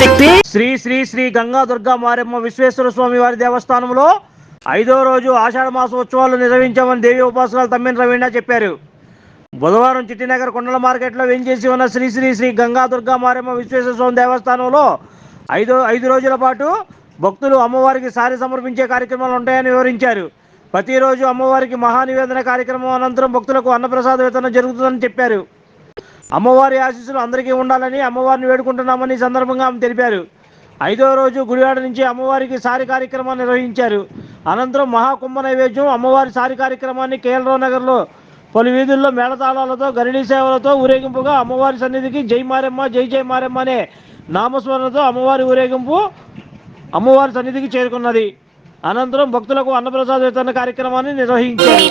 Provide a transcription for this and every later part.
శక్తి? శ్రీ శ్రీ శ్రీ గంగా దుర్గా మారెమ్మ విశ్వేశ్వర స్వామి వారి దేవస్థానంలో ఐదో రోజు ఆషాఢ మాస ఉత్సవాలు నిర్వహించామని దేవి ఉపాసనాలు తమ్మిన రవీణ చెప్పారు. బుధవారం చిట్టినగర్ కొండల మార్కెట్లో వెంచేసి ఉన్న శ్రీ శ్రీ శ్రీ గంగా దుర్గా మారెమ్మ విశ్వేశ్వర స్వామి దేవస్థానంలో ఐదో ఐదు రోజుల పాటు భక్తులు అమ్మవారికి సారి సమర్పించే కార్యక్రమాలు ఉంటాయని వివరించారు. ప్రతిరోజు అమ్మవారికి మహానివేదన కార్యక్రమం అనంతరం భక్తులకు అన్నప్రసాద వితరణ జరుగుతుందని చెప్పారు. అమ్మవారి ఆశీస్సులు అందరికీ ఉండాలని అమ్మవారిని వేడుకుంటున్నామని సందర్భంగా ఆమె తెలిపారు. ఐదో రోజు గుడివాడ నుంచి అమ్మవారికి సారి కార్యక్రమాన్ని నిర్వహించారు. అనంతరం మహాకుంభ నైవేద్యం అమ్మవారి సారి కార్యక్రమాన్ని కేఎల్రావు నగర్లో పలు వీధుల్లో మేళతాళాలతో గరిడీ సేవలతో ఊరేగింపుగా అమ్మవారి సన్నిధికి జై మారెమ్మ జై జై మారెమ్మ అనే నామస్మరణతో అమ్మవారి ఊరేగింపు అమ్మవారి సన్నిధికి చేరుకున్నది. అనంతరం భక్తులకు అన్నప్రసాద వితరణ కార్యక్రమాన్ని నిర్వహించారు.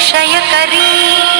क्षय करी।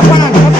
Apagando.